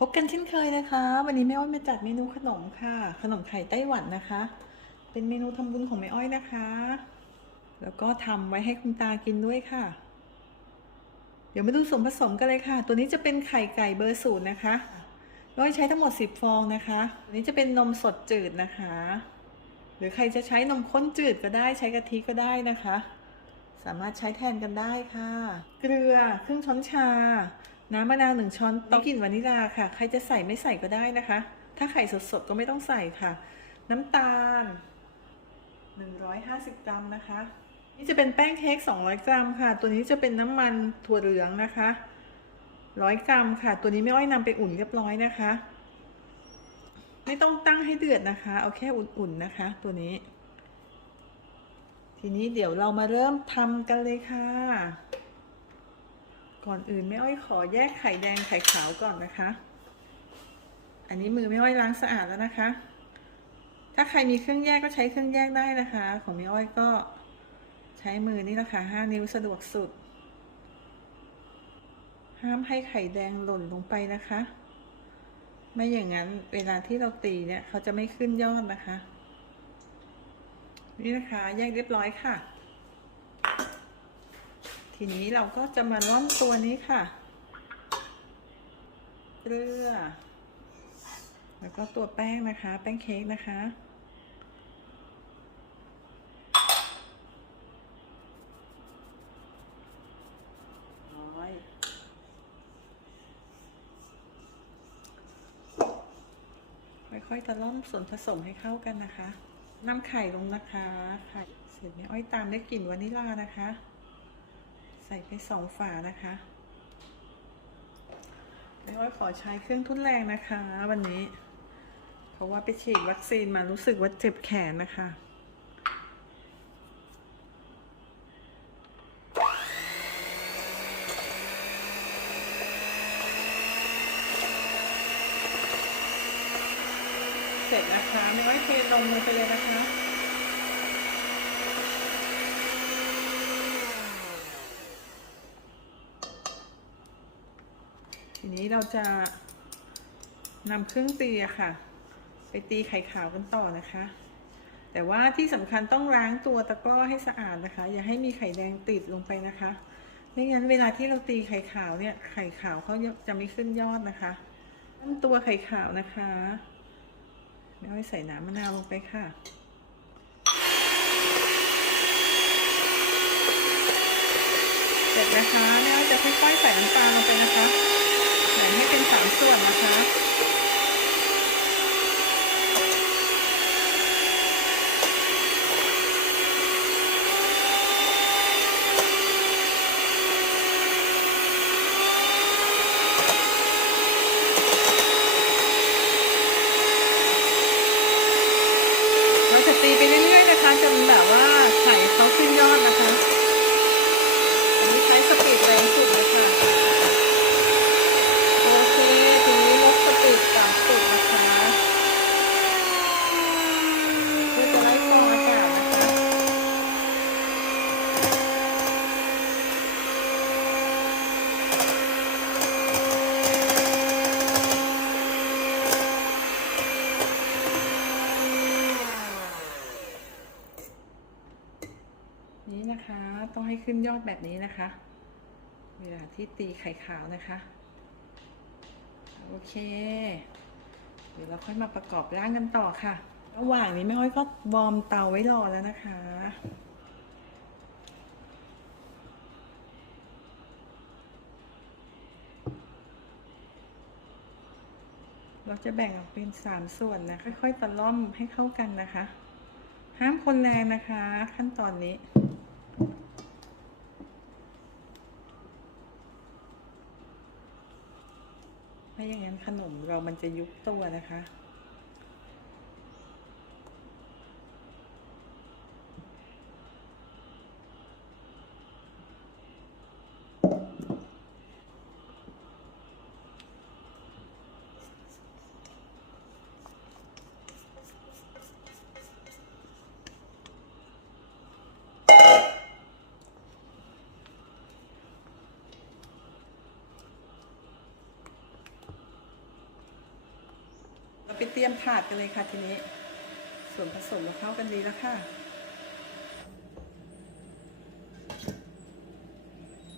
พบกันเช่นเคยนะคะ วันนี้แม่อ้อยมาจัดเมนูขนมค่ะ ขนมไข่ไต้หวันนะคะ เป็นเมนูทำบุญของแม่อ้อยนะคะ แล้วก็ทำไว้ให้คุณตากินด้วยค่ะ เดี๋ยวมาดูส่วนผสมกันเลยค่ะ ตัวนี้จะเป็นไข่ไก่เบอร์ศูนย์นะคะแม่อ้อยใช้ทั้งหมด 10 ฟองนะคะตัวนี้จะเป็นนมสดจืดนะคะ หรือใครจะใช้นมข้นจืดก็ได้ใช้กะทิก็ได้นะคะ สามารถใช้แทนกันได้ค่ะ เกลือครึ่งช้อนชา น้ำมะนาวหนึ่งช้อนโต๊ะกลิ่นวานิลลาค่ะ ใครจะใส่ไม่ใส่ก็ได้นะคะ ถ้าไข่สดๆก็ไม่ต้องใส่ค่ะ น้ำตาล 150 กรัมนะคะ นี่จะเป็นแป้งเค้ก200 กรัมค่ะ ตัวนี้จะเป็นน้ำมันถั่วเหลืองนะคะ100กรัมค่ะ ตัวนี้ไม่อ้อยนำไปอุ่นเรียบร้อยนะคะ ไม่ต้องตั้งให้เดือดนะคะ เอาแค่อุ่นๆนะคะ ตัวนี้ ทีนี้เดี๋ยวเรามาเริ่มทำกันเลยค่ะ ก่อนอื่นแม่อ้อยขอแยกไข่แดงไข่ขาวก่อนนะคะ อันนี้มือแม่อ้อยล้างสะอาดแล้วนะคะ ถ้าใครมีเครื่องแยกก็ใช้เครื่องแยกได้นะคะ ของแม่อ้อยก็ใช้มือนี่แหละค่ะห้านิ้วสะดวกสุด ห้ามให้ไข่แดงหล่นลงไปนะคะ ไม่อย่างนั้นเวลาที่เราตีเนี่ยเขาจะไม่ขึ้นยอดนะคะ นี่นะคะแยกเรียบร้อยค่ะ ทีนี้เราก็จะมาร่อนตัวนี้ค่ะ เกลือ แล้วก็ตัวแป้งนะคะ แป้งเค้กนะคะ ค่อยๆตะล่อมส่วนผสมให้เข้ากันนะคะนำไข่ลงนะคะ ไข่ เสร็จแม่อ้อยตามได้กลิ่นวานิลลานะคะ ใส่ไปสองฝานะคะแม่อ้อยขอใช้เครื่องทุ่นแรงนะคะ วันนี้ เพราะว่าไปฉีดวัคซีนมารู้สึกว่าเจ็บแขนนะคะเสร็จนะคะไม่อ้อยเทลงลงไปเลยนะคะ ที นี้เราจะนำเครื่องตีอะค่ะ ไปตีไข่ขาวกันต่อนะคะ แต่ว่าที่สำคัญต้องล้างตัวตะกร้อให้สะอาดนะคะ อย่าให้มีไข่แดงติดลงไปนะคะ ไม่งั้นเวลาที่เราตีไข่ขาวเนี่ย ไข่ขาวเขาจะไม่ขึ้นยอดนะคะตั้งตัวไข่ขาวนะคะไม่เอาใส่น้ำมะนาวลงไปค่ะเสร็จนะคะแม่อ้อยจะค่อยๆใส่น้ำตาลลงไปนะคะ แบ่งให้เป็นสามส่วนนะคะ เราจะตีไปเรื่อยๆนะคะจนแบบว่าไข่เขาขึ้นยอดนะคะอันนี้ใช้สปีดแรงสุดเลยค่ะ โอเค ทีนี้ลดสปีดต่ำสุดนะคะเพื่อจะไล่ฟองอากาศนะคะ นี่นะคะ ต้องให้ขึ้นยอดแบบนี้นะคะ เวลาที่ตีไข่ขาวนะคะ โอเค เดี๋ยวเราค่อยมาประกอบร่างกันต่อค่ะ ระหว่างนี้แม่อ้อยก็วอร์มเตาไว้รอแล้วนะคะเราจะแบ่งออกเป็นสามส่วนนะค่อยๆตะล่อมให้เข้ากันนะคะ ห้ามคนแรงนะคะ ขั้นตอนนี้ ขนมเรามันจะยุบตัวนะคะ ไปเตรียมถาดกันเลยค่ะทีนี้ ส่วนผสมเราเข้ากันดีแล้วค่ะ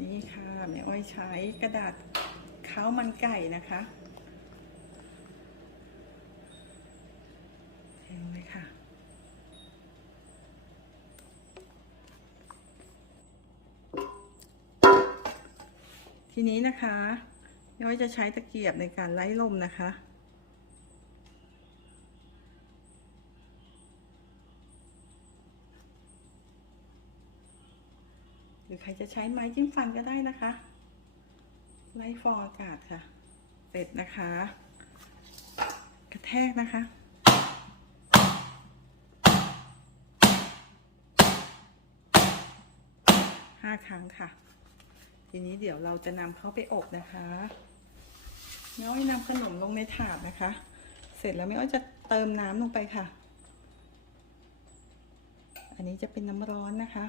นี่ค่ะแม่อ้อยใช้กระดาษข้าวมันไก่นะคะเทลงเลยค่ะทีนี้นะคะแม่อ้อยจะใช้ตะเกียบในการไล่ลมนะคะ รือใครจะใช้ไม้จิ้มฟันก็ได้นะคะ ไล่ฟองอากาศค่ะ เสร็จนะคะ กระแทกนะคะห้าครั้งค่ะ ทีนี้เดี๋ยวเราจะนำเข้าไปอบนะคะแม่อ้อยนำขนมลงในถาดนะคะ เสร็จแล้วแม่อ้อยจะเติมน้ำลงไปค่ะ อันนี้จะเป็นน้ำร้อนนะคะ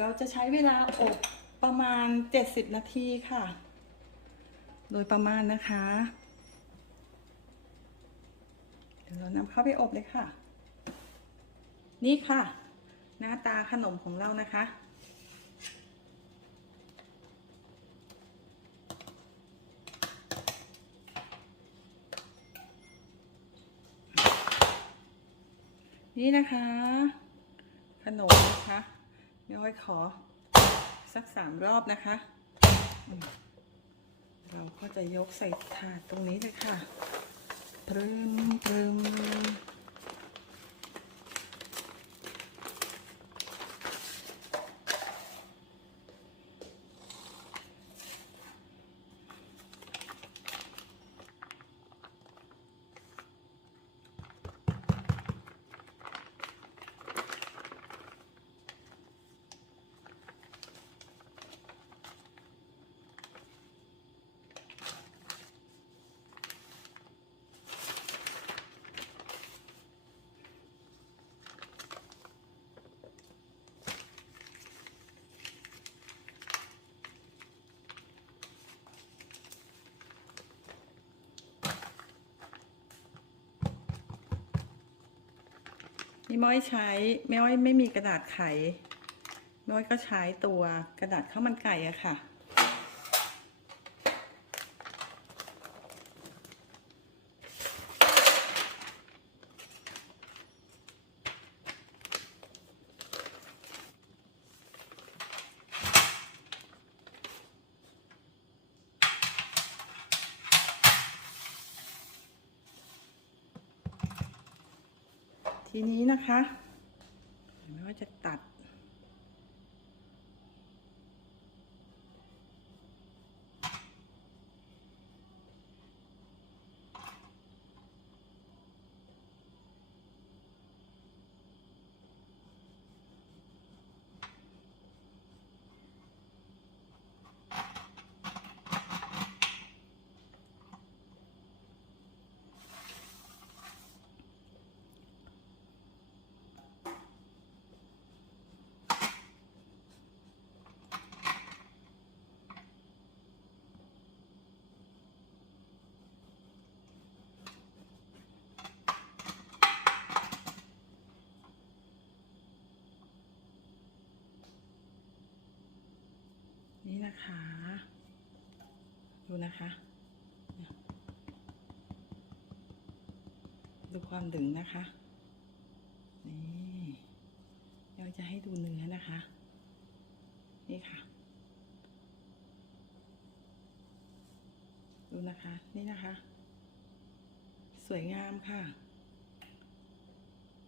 เราจะใช้เวลาอบประมาณ 70 นาทีค่ะ โดยประมาณนะคะ เดี๋ยวเรานำเข้าไปอบเลยค่ะ นี่ค่ะ หน้าตาขนมของเรานะคะนี่นะคะ ขนมนะคะ ไม่อ้อยขอ สักสามรอบนะคะ เราก็จะยกใส่ถาดตรงนี้เลยค่ะพรึ่มปรึม นี่ม้อยใช้แม่อ้อยไม่มีกระดาษไขแม่อ้อยก็ใช้ตัวกระดาษข้าวมันไก่อะค่ะ ทีนี้นะคะ ไม่ว่าจะตัด นี่นะคะ ดู นะคะ ดูความดึงนะคะ นี่เราจะให้ดูเนื้อนะคะ นี่ค่ะ ดูนะคะ นี่นะคะ สวยงามค่ะ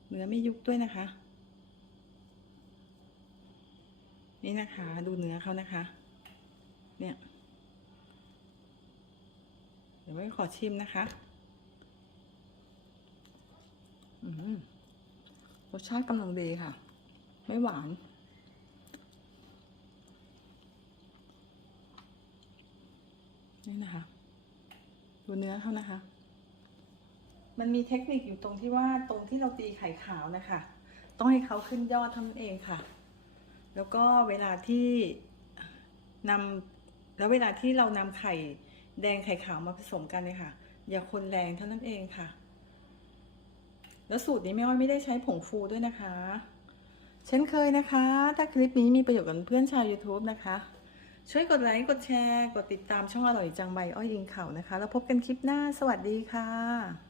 เนื้อไม่ยุบด้วยนะคะ นี่นะคะ ดูเนื้อเขานะคะ เนี่ย ดี๋ยวไว้ขอชิมนะคะรสชาติกำลังดีค่ะ ไม่หวาน นี่นะคะ ดูเนื้อเขานะคะ มันมีเทคนิคอยู่ตรงที่ว่าตรงที่เราตีไข่ขาวนะคะ ต้องให้เขาขึ้นยอดท่านั้นเองค่ะ แล้วก็เวลาที่นำแล้วเวลาที่เรานำไข่ แดงไข่ขาวมาผสมกันเลยค่ะ อย่าคนแรงเท่านั้นเองค่ะ แล้วสูตรนี้แม่อ้อยไม่ได้ใช้ผงฟูด้วยนะคะ เช่นเคยนะคะ ถ้าคลิปนี้มีประโยชน์กับเพื่อนชาว YouTube นะคะ ช่วยกดไลค์ กดแชร์ กดติดตามช่องอร่อยจังใบอ้อยดิงเขานะคะ แล้วพบกันคลิปหน้า สวัสดีค่ะ